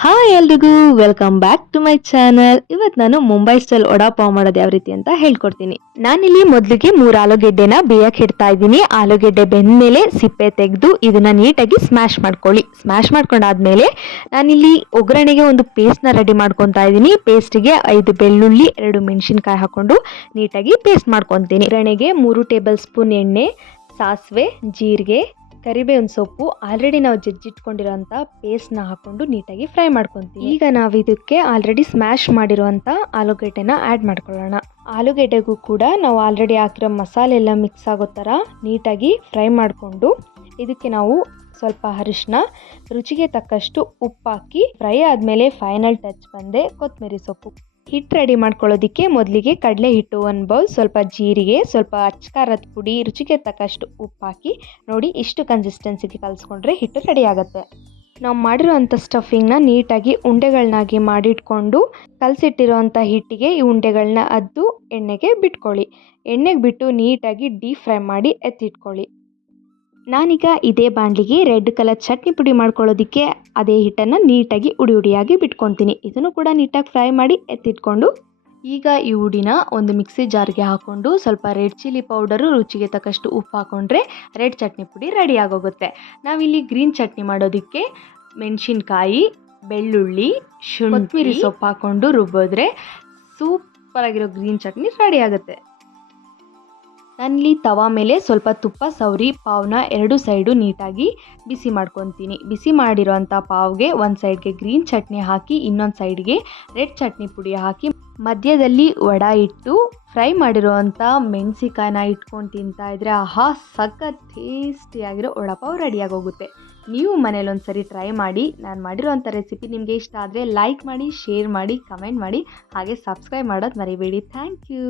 Hi ಎಲ್ರಿಗೂ welcome back to my channel. ಇವತ್ತು ನಾನು ಮುಂಬೈ ಸ್ಟೈಲ್ ವಡಾ ಪಾವ್ ಮಾಡೋದು ಯಾವ ರೀತಿ ಅಂತ ಹೇಳ್ಕೊಡ್ತೀನಿ. ನಾನಿಲ್ಲಿ ಮೊದಲಿಗೆ 3 ಆಲೂಗೆಡ್ಡೆನ ಬೇಯಕ್ಕೆ ಇಡ್ತಾ ಇದ್ದೀನಿ. ಆಲೂಗೆಡ್ಡೆ ಬೆಂದ್ಮೇಲೆ ಸಿಪ್ಪೆ ತೆಗೆದು ಇದನ್ನ ನೀಟಾಗಿ ಸ್ಮ್ಯಾಶ್ ಮಾಡ್ಕೊಳ್ಳಿ. ಸ್ಮ್ಯಾಶ್ ಮಾಡ್ಕೊಂಡಾದ್ಮೇಲೆ ನಾನಿಲ್ಲಿ ಒಗ್ಗರಣೆಗೆ ಒಂದು ಪೇಸ್ಟ್ನ ರೆಡಿ ಮಾಡ್ಕೊತಾ ಇದ್ದೀನಿ. ಪೇಸ್ಟ್ಗೆ 5 ಬೆಳ್ಳುಳ್ಳಿ 2 ಮೆಣಸಿನ್ಕಾಯಿ ಹಾಕೊಂಡು ನೀಟಾಗಿ ಪೇಸ್ಟ್ ಮಾಡ್ಕೊತೀನಿ. ಒಗ್ಗರಣೆಗೆ 3 ಟೇಬಲ್ ಸ್ಪೂನ್ ಎಣ್ಣೆ, ಸಾಸಿವೆ, ಜೀರಿಗೆ, ಕರಿಬೇವಿನ ಸೊಪ್ಪು, ಆಲ್ರೆಡಿ ನಾವು ಜಜ್ಜಿಟ್ಕೊಂಡಿರೋಂಥ ಪೇಸ್ಟ್ನ ಹಾಕೊಂಡು ನೀಟಾಗಿ ಫ್ರೈ ಮಾಡ್ಕೊತೀವಿ. ಈಗ ನಾವು ಇದಕ್ಕೆ ಆಲ್ರೆಡಿ ಸ್ಮ್ಯಾಶ್ ಮಾಡಿರುವಂಥ ಆಲೂಗೆಡ್ಡೆನ ಆ್ಯಡ್ ಮಾಡ್ಕೊಳ್ಳೋಣ. ಆಲೂಗೆಡ್ಡೆಗೂ ಕೂಡ ನಾವು ಆಲ್ರೆಡಿ ಹಾಕಿರೋ ಮಸಾಲೆ ಎಲ್ಲ ಮಿಕ್ಸ್ ಆಗೋ ಥರ ನೀಟಾಗಿ ಫ್ರೈ ಮಾಡಿಕೊಂಡು ಇದಕ್ಕೆ ನಾವು ಸ್ವಲ್ಪ ಅರಿಶಿನ, ರುಚಿಗೆ ತಕ್ಕಷ್ಟು ಉಪ್ಪು ಹಾಕಿ ಫ್ರೈ ಆದಮೇಲೆ ಫೈನಲ್ ಟಚ್ ಬಂದೆ ಕೊತ್ತಂಬರಿ ಸೊಪ್ಪು. ಹಿಟ್ಟು ರೆಡಿ ಮಾಡ್ಕೊಳ್ಳೋದಕ್ಕೆ ಮೊದಲಿಗೆ ಕಡಲೆ ಹಿಟ್ಟು 1 ಬೌಲ್, ಸ್ವಲ್ಪ ಜೀರಿಗೆ, ಸ್ವಲ್ಪ ಅಚ್ಕಾರದ ಪುಡಿ, ರುಚಿಗೆ ತಕ್ಕಷ್ಟು ಉಪ್ಪು ಹಾಕಿ ನೋಡಿ ಇಷ್ಟು ಕನ್ಸಿಸ್ಟೆನ್ಸಿಗೆ ಕಲಿಸ್ಕೊಂಡ್ರೆ ಹಿಟ್ಟು ರೆಡಿ ಆಗುತ್ತೆ. ನಾವು ಮಾಡಿರೋವಂಥ ಸ್ಟಫಿಂಗ್ನ ನೀಟಾಗಿ ಉಂಡೆಗಳನ್ನಾಗಿ ಮಾಡಿಟ್ಕೊಂಡು ಕಲಸಿಟ್ಟಿರೋವಂಥ ಹಿಟ್ಟಿಗೆ ಈ ಉಂಡೆಗಳನ್ನ ಅದ್ದು ಎಣ್ಣೆಗೆ ಬಿಟ್ಕೊಳ್ಳಿ. ಎಣ್ಣೆಗೆ ಬಿಟ್ಟು ನೀಟಾಗಿ ಡೀಪ್ ಫ್ರೈ ಮಾಡಿ ಎತ್ತಿಟ್ಕೊಳ್ಳಿ. ನಾನೀಗ ಇದೇ ಬಾಣಲಿಗೆ ರೆಡ್ ಕಲರ್ ಚಟ್ನಿ ಪುಡಿ ಮಾಡ್ಕೊಳ್ಳೋದಕ್ಕೆ ಅದೇ ಹಿಟ್ಟನ್ನು ನೀಟಾಗಿ ಉಡಿಯಾಗಿ ಬಿಟ್ಕೊತೀನಿ. ಇದನ್ನು ಕೂಡ ನೀಟಾಗಿ ಫ್ರೈ ಮಾಡಿ ಎತ್ತಿಟ್ಕೊಂಡು ಈಗ ಈ ಹುಡಿನ ಒಂದು ಮಿಕ್ಸಿ ಜಾರ್ಗೆ ಹಾಕ್ಕೊಂಡು ಸ್ವಲ್ಪ ರೆಡ್ ಚಿಲ್ಲಿ ಪೌಡರು, ರುಚಿಗೆ ತಕ್ಕಷ್ಟು ಉಪ್ಪು ಹಾಕ್ಕೊಂಡ್ರೆ ರೆಡ್ ಚಟ್ನಿ ಪುಡಿ ರೆಡಿ ಆಗೋಗುತ್ತೆ. ನಾವಿಲ್ಲಿ ಗ್ರೀನ್ ಚಟ್ನಿ ಮಾಡೋದಕ್ಕೆ ಮೆಣಸಿನ್ಕಾಯಿ, ಬೆಳ್ಳುಳ್ಳಿ, ಕೊತ್ತಂಬರಿ ಸೊಪ್ಪು ಹಾಕ್ಕೊಂಡು ರುಬ್ಬಿದ್ರೆ ಸೂಪರಾಗಿರೋ ಗ್ರೀನ್ ಚಟ್ನಿ ರೆಡಿ ಆಗುತ್ತೆ. ನಾನಿಲ್ಲಿ ತವಾ ಮೇಲೆ ಸ್ವಲ್ಪ ತುಪ್ಪ ಸವರಿ ಪಾವ್ನ 2 ಸೈಡು ನೀಟಾಗಿ ಬಿಸಿ ಮಾಡ್ಕೊತೀನಿ. ಬಿಸಿ ಮಾಡಿರೋಂಥ ಪಾವ್ಗೆ ಒಂದು ಸೈಡ್ಗೆ ಗ್ರೀನ್ ಚಟ್ನಿ ಹಾಕಿ ಇನ್ನೊಂದು ಸೈಡ್ಗೆ ರೆಡ್ ಚಟ್ನಿ ಪುಡಿ ಹಾಕಿ ಮಧ್ಯದಲ್ಲಿ ವಡ ಇಟ್ಟು ಫ್ರೈ ಮಾಡಿರೋವಂಥ ಮೆಣಸಿಕಾಯಿನ ಇಟ್ಕೊಂಡು ತಿಂತಾ ಇದ್ರೆ ಆಹಾ ಸಖತ್ ಟೇಸ್ಟಿಯಾಗಿರೋ ವಡಾ ಪಾವ್ ರೆಡಿಯಾಗೋಗುತ್ತೆ. ನೀವು ಮನೇಲಿ ಒಂದ್ಸರಿ ಟ್ರೈ ಮಾಡಿ. ನಾನು ಮಾಡಿರೋವಂಥ ರೆಸಿಪಿ ನಿಮಗೆ ಇಷ್ಟ ಆದರೆ ಲೈಕ್ ಮಾಡಿ, ಶೇರ್ ಮಾಡಿ, ಕಮೆಂಟ್ ಮಾಡಿ, ಹಾಗೆ ಸಬ್ಸ್ಕ್ರೈಬ್ ಮಾಡೋದು ಮರಿಬೇಡಿ. Thank you.